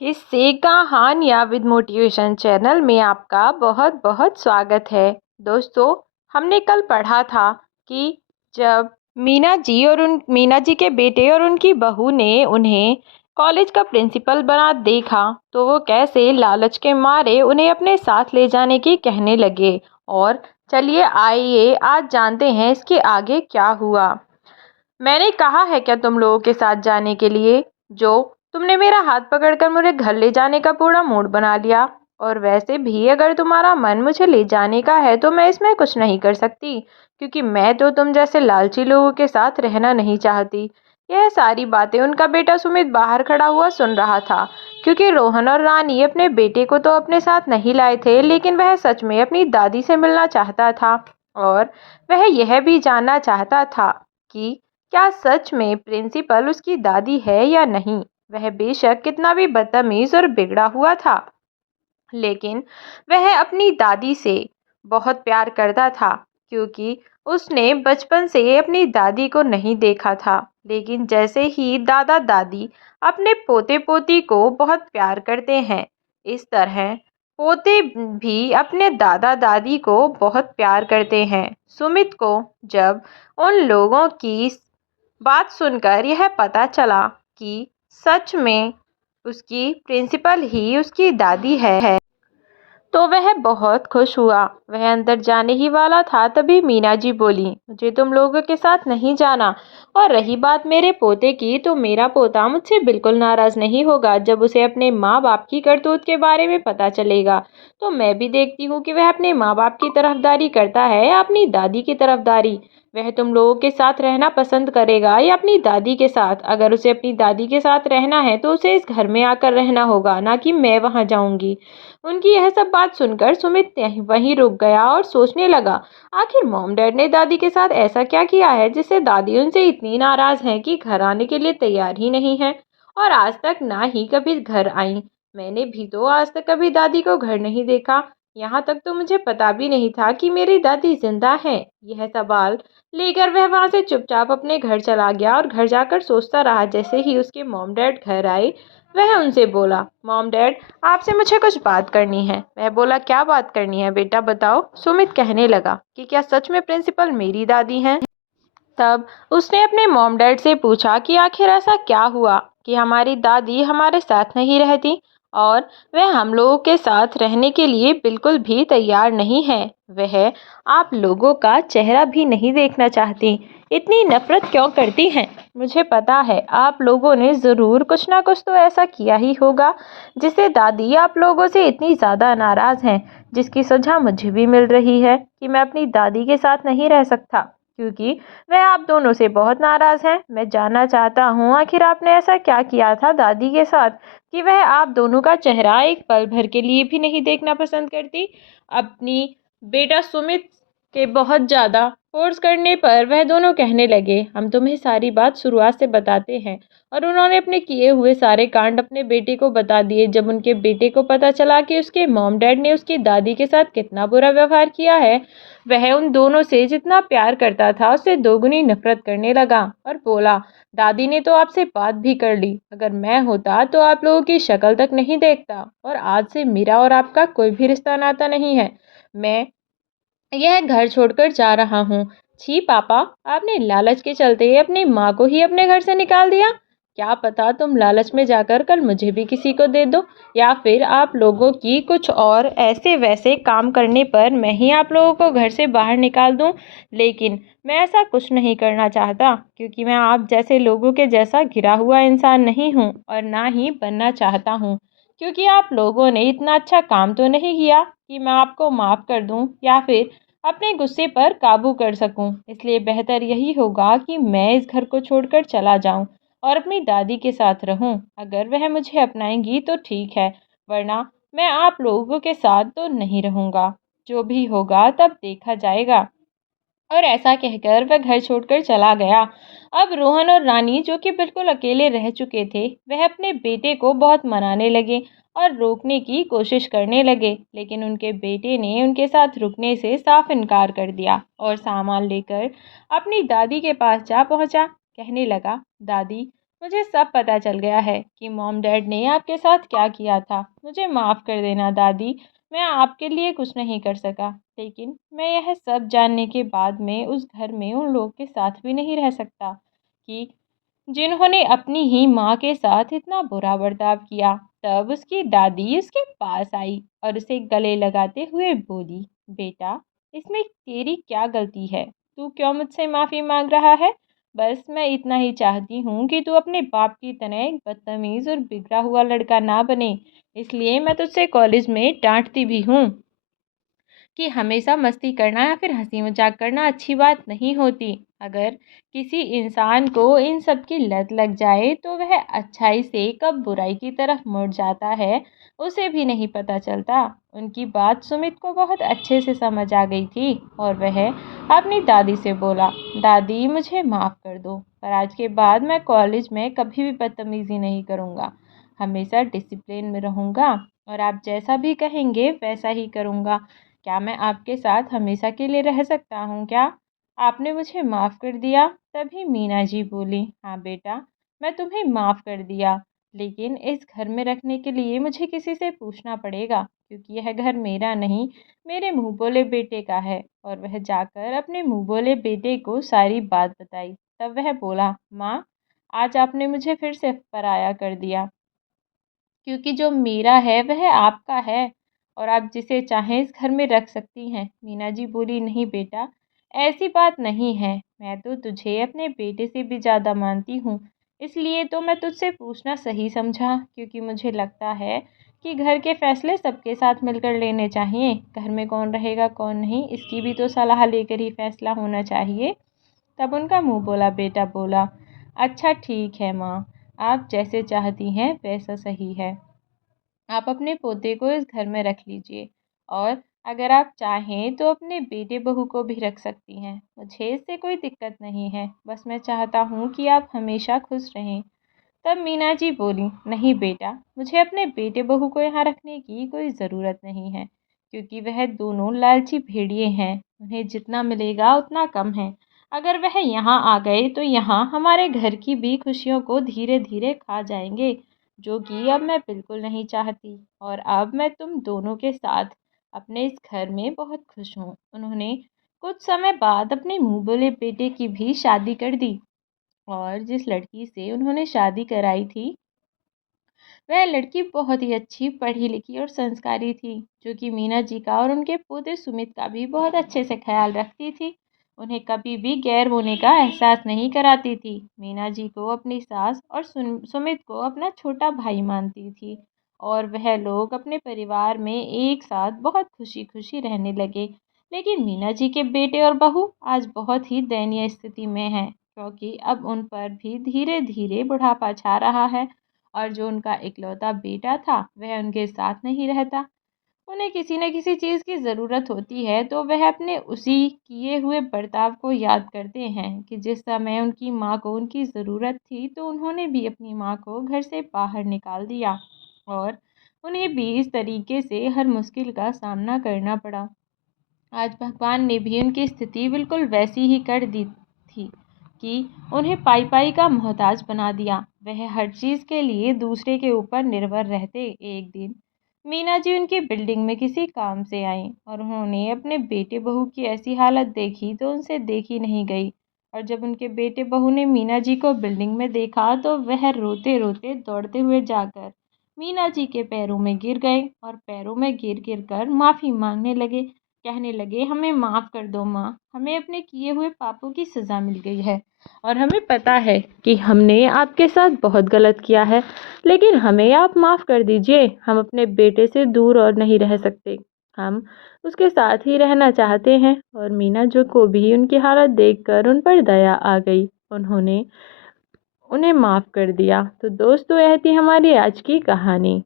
किस्से कहानियाँ with motivation channel में आपका बहुत बहुत स्वागत है। दोस्तों, हमने कल पढ़ा था कि जब मीना जी के बेटे और उनकी बहू ने उन्हें कॉलेज का प्रिंसिपल बना देखा तो वो कैसे लालच के मारे उन्हें अपने साथ ले जाने की कहने लगे। और चलिए आइए आज जानते हैं इसके आगे क्या हुआ। मैंने कहा है क्या तुम लोगों के साथ जाने के लिए, जो तुमने मेरा हाथ पकड़कर मुझे घर ले जाने का पूरा मूड बना लिया। और वैसे भी अगर तुम्हारा मन मुझे ले जाने का है तो मैं इसमें कुछ नहीं कर सकती, क्योंकि मैं तो तुम जैसे लालची लोगों के साथ रहना नहीं चाहती। यह सारी बातें उनका बेटा सुमित बाहर खड़ा हुआ सुन रहा था, क्योंकि रोहन और रानी अपने बेटे को तो अपने साथ नहीं लाए थे, लेकिन वह सच में अपनी दादी से मिलना चाहता था। और वह यह भी जानना चाहता था कि क्या सच में प्रिंसिपल उसकी दादी है या नहीं। वह बेशक कितना भी बदतमीज और बिगड़ा हुआ था, लेकिन वह अपनी दादी से बहुत प्यार करता था, क्योंकि उसने बचपन से अपनी दादी को नहीं देखा था। लेकिन जैसे ही दादा दादी अपने पोते पोती को बहुत प्यार करते हैं, इस तरह पोते भी अपने दादा दादी को बहुत प्यार करते हैं। सुमित को जब उन लोगों की बात सुनकर यह पता चला कि सच में उसकी प्रिंसिपल ही उसकी दादी है, तो वह बहुत खुश हुआ। वह अंदर जाने ही वाला था, तभी मीना जी बोली, मुझे तुम लोगों के साथ नहीं जाना। और रही बात मेरे पोते की, तो मेरा पोता मुझसे बिल्कुल नाराज़ नहीं होगा। जब उसे अपने माँ बाप की करतूत के बारे में पता चलेगा, तो मैं भी देखती हूँ कि वह अपने माँ बाप की तरफदारी करता है या अपनी दादी की तरफदारी। वह तुम लोगों के साथ रहना पसंद करेगा या अपनी दादी के साथ। अगर उसे अपनी दादी के साथ रहना है तो उसे इस घर में आकर रहना होगा, ना कि मैं वहाँ जाऊँगी। उनकी यह सब बात सुनकर सुमित वहीं रुक गया और सोचने लगा, आखिर मॉम डैड ने दादी के साथ ऐसा क्या किया है जिससे दादी उनसे इतनी नाराज हैं कि घर आने के लिए तैयार ही नहीं है, और आज तक ना ही कभी घर आई। मैंने भी तो आज तक कभी दादी को घर नहीं देखा। यहाँ तक तो मुझे पता भी नहीं था कि मेरी दादी जिंदा है। यह सवाल लेकर वह वहां से चुपचाप अपने घर चला गया और घर जाकर सोचता रहा। जैसे ही उसके मॉम डैड घर आए, वह उनसे बोला, मॉम डैड, आपसे मुझे कुछ बात करनी है। वह बोला, क्या बात करनी है बेटा, बताओ। सुमित कहने लगा कि क्या सच में प्रिंसिपल मेरी दादी हैं। तब उसने अपने मॉम डैड से पूछा कि आखिर ऐसा क्या हुआ कि हमारी दादी हमारे साथ नहीं रहती और वह हम लोगों के साथ रहने के लिए बिल्कुल भी तैयार नहीं है। वह आप लोगों का चेहरा भी नहीं देखना चाहती। इतनी नफरत क्यों करती हैं? मुझे पता है आप लोगों ने ज़रूर कुछ ना कुछ तो ऐसा किया ही होगा जिससे दादी आप लोगों से इतनी ज़्यादा नाराज़ हैं, जिसकी सज़ा मुझे भी मिल रही है कि मैं अपनी दादी के साथ नहीं रह सकता, क्योंकि वह आप दोनों से बहुत नाराज़ हैं। मैं जानना चाहता हूँ, आखिर आपने ऐसा क्या किया था दादी के साथ कि वह आप दोनों का चेहरा एक पल भर के लिए भी नहीं देखना पसंद करती। अपनी बेटा सुमित के बहुत ज़्यादा फोर्स करने पर वह दोनों कहने लगे, हम तुम्हें सारी बात शुरुआत से बताते हैं। और उन्होंने अपने किए हुए सारे कांड अपने बेटे को बता दिए। जब उनके बेटे को पता चला कि उसके मॉम डैड ने उसकी दादी के साथ कितना बुरा व्यवहार किया है, वह उन दोनों से जितना प्यार करता था उससे दोगुनी नफरत करने लगा और बोला, दादी ने तो आपसे बात भी कर ली। अगर मैं होता तो आप लोगों की शक्ल तक नहीं देखता, और आज से मेरा और आपका कोई भी रिश्ता नाता नहीं है। मैं यह घर छोड़कर जा रहा हूँ। छी पापा, आपने लालच के चलते अपनी माँ को ही अपने घर से निकाल दिया। क्या पता तुम लालच में जाकर कल मुझे भी किसी को दे दो, या फिर आप लोगों की कुछ और ऐसे वैसे काम करने पर मैं ही आप लोगों को घर से बाहर निकाल दूँ। लेकिन मैं ऐसा कुछ नहीं करना चाहता, क्योंकि मैं आप जैसे लोगों के जैसा गिरा हुआ इंसान नहीं हूँ और ना ही बनना चाहता हूँ। क्योंकि आप लोगों ने इतना अच्छा काम तो नहीं किया कि मैं आपको माफ़ कर दूँ या फिर अपने गुस्से पर काबू कर सकूं। इसलिए बेहतर यही होगा कि मैं इस घर को छोड़कर चला जाऊं और अपनी दादी के साथ रहूं। अगर वह मुझे अपनाएंगी तो ठीक है, वरना मैं आप लोगों के साथ तो नहीं रहूंगा। जो भी होगा तब देखा जाएगा। और ऐसा कहकर वह घर छोड़कर चला गया। अब रोहन और रानी, जो कि बिल्कुल अकेले रह चुके थे, वह अपने बेटे को बहुत मनाने लगे और रोकने की कोशिश करने लगे, लेकिन उनके बेटे ने उनके साथ रुकने से साफ इनकार कर दिया और सामान लेकर अपनी दादी के पास जा पहुंचा। कहने लगा, दादी, मुझे सब पता चल गया है कि मॉम डैड ने आपके साथ क्या किया था। मुझे माफ़ कर देना दादी, मैं आपके लिए कुछ नहीं कर सका। लेकिन मैं यह सब जानने के बाद में उस घर में उन लोगों के साथ भी नहीं रह सकता कि जिन्होंने अपनी ही माँ के साथ इतना बुरा बर्ताव किया। तब उसकी दादी उसके पास आई और उसे गले लगाते हुए बोली, बेटा, इसमें तेरी क्या गलती है? तू क्यों मुझसे माफ़ी मांग रहा है? बस मैं इतना ही चाहती हूँ कि तू अपने बाप की तरह एक बदतमीज़ और बिगड़ा हुआ लड़का ना बने। इसलिए मैं तुझसे कॉलेज में डांटती भी हूँ कि हमेशा मस्ती करना या फिर हंसी मजाक करना अच्छी बात नहीं होती। अगर किसी इंसान को इन सब की लत लग जाए तो वह अच्छाई से कब बुराई की तरफ मुड़ जाता है, उसे भी नहीं पता चलता। उनकी बात सुमित को बहुत अच्छे से समझ आ गई थी और वह अपनी दादी से बोला, दादी मुझे माफ़ कर दो, पर आज के बाद मैं कॉलेज में कभी भी बदतमीज़ी नहीं करूँगा। हमेशा डिसिप्लिन में रहूँगा और आप जैसा भी कहेंगे वैसा ही करूँगा। क्या मैं आपके साथ हमेशा के लिए रह सकता हूँ क्या? आपने मुझे माफ़ कर दिया? तभी मीना जी बोली, हाँ बेटा, मैं तुम्हें माफ़ कर दिया, लेकिन इस घर में रखने के लिए मुझे किसी से पूछना पड़ेगा, क्योंकि यह घर मेरा नहीं, मेरे मुँह बोले बेटे का है। और वह जाकर अपने मुँह बोले बेटे को सारी बात बताई। तब वह बोला, माँ, आज आपने मुझे फिर से पराया कर दिया, क्योंकि जो मेरा है वह आपका है और आप जिसे चाहें इस घर में रख सकती हैं। मीना जी बोली, नहीं बेटा, ऐसी बात नहीं है। मैं तो तुझे अपने बेटे से भी ज़्यादा मानती हूँ, इसलिए तो मैं तुझसे पूछना सही समझा, क्योंकि मुझे लगता है कि घर के फैसले सबके साथ मिलकर लेने चाहिए। घर में कौन रहेगा कौन नहीं, इसकी भी तो सलाह लेकर ही फैसला होना चाहिए। तब उनका मुंह बोला बेटा बोला, अच्छा ठीक है माँ, आप जैसे चाहती हैं वैसा सही है। आप अपने पोते को इस घर में रख लीजिए और अगर आप चाहें तो अपने बेटे बहू को भी रख सकती हैं। मुझे इससे कोई दिक्कत नहीं है, बस मैं चाहता हूँ कि आप हमेशा खुश रहें। तब मीना जी बोली, नहीं बेटा, मुझे अपने बेटे बहू को यहाँ रखने की कोई ज़रूरत नहीं है, क्योंकि वह दोनों लालची भेड़िए हैं। उन्हें जितना मिलेगा उतना कम है। अगर वह यहाँ आ गए तो यहाँ हमारे घर की भी खुशियों को धीरे धीरे खा जाएंगे, जो कि अब मैं बिल्कुल नहीं चाहती। और अब मैं तुम दोनों के साथ अपने इस घर में बहुत खुश हूँ। उन्होंने कुछ समय बाद अपने मुँह बोले बेटे की भी शादी कर दी और जिस लड़की से उन्होंने शादी कराई थी वह लड़की बहुत ही अच्छी, पढ़ी लिखी और संस्कारी थी, जो कि मीना जी का और उनके पोते सुमित का भी बहुत अच्छे से ख्याल रखती थी। उन्हें कभी भी गैर होने का एहसास नहीं कराती थी। मीना जी को अपनी सास और सुमित को अपना छोटा भाई मानती थी और वह लोग अपने परिवार में एक साथ बहुत खुशी खुशी रहने लगे। लेकिन मीना जी के बेटे और बहू आज बहुत ही दयनीय स्थिति में हैं, क्योंकि अब उन पर भी धीरे धीरे बुढ़ापा छा रहा है और जो उनका इकलौता बेटा था वह उनके साथ नहीं रहता। उन्हें किसी न किसी चीज़ की ज़रूरत होती है तो वह अपने उसी किए हुए बर्ताव को याद करते हैं कि जिस समय उनकी माँ को उनकी ज़रूरत थी तो उन्होंने भी अपनी माँ को घर से बाहर निकाल दिया और उन्हें भी इस तरीके से हर मुश्किल का सामना करना पड़ा। आज भगवान ने भी उनकी स्थिति बिल्कुल वैसी ही कर दी थी कि उन्हें पाई पाई का मोहताज बना दिया। वह हर चीज़ के लिए दूसरे के ऊपर निर्भर रहते। एक दिन मीना जी उनकी बिल्डिंग में किसी काम से आई और उन्होंने अपने बेटे बहू की ऐसी हालत देखी तो उनसे देखी नहीं गई। और जब उनके बेटे बहू ने मीना जी को बिल्डिंग में देखा तो वह रोते रोते दौड़ते हुए जाकर मीना जी के पैरों में गिर गए और पैरों में गिर गिर कर माफ़ी मांगने लगे। कहने लगे, हमें माफ़ कर दो माँ, हमें अपने किए हुए पापों की सज़ा मिल गई है और हमें पता है कि हमने आपके साथ बहुत गलत किया है, लेकिन हमें आप माफ़ कर दीजिए। हम अपने बेटे से दूर और नहीं रह सकते, हम उसके साथ ही रहना चाहते हैं। और मीना जो को भी उनकी हालत देखकर उन पर दया आ गई। उन्होंने उन्हें माफ़ कर दिया। तो दोस्तों, यह थी हमारी आज की कहानी।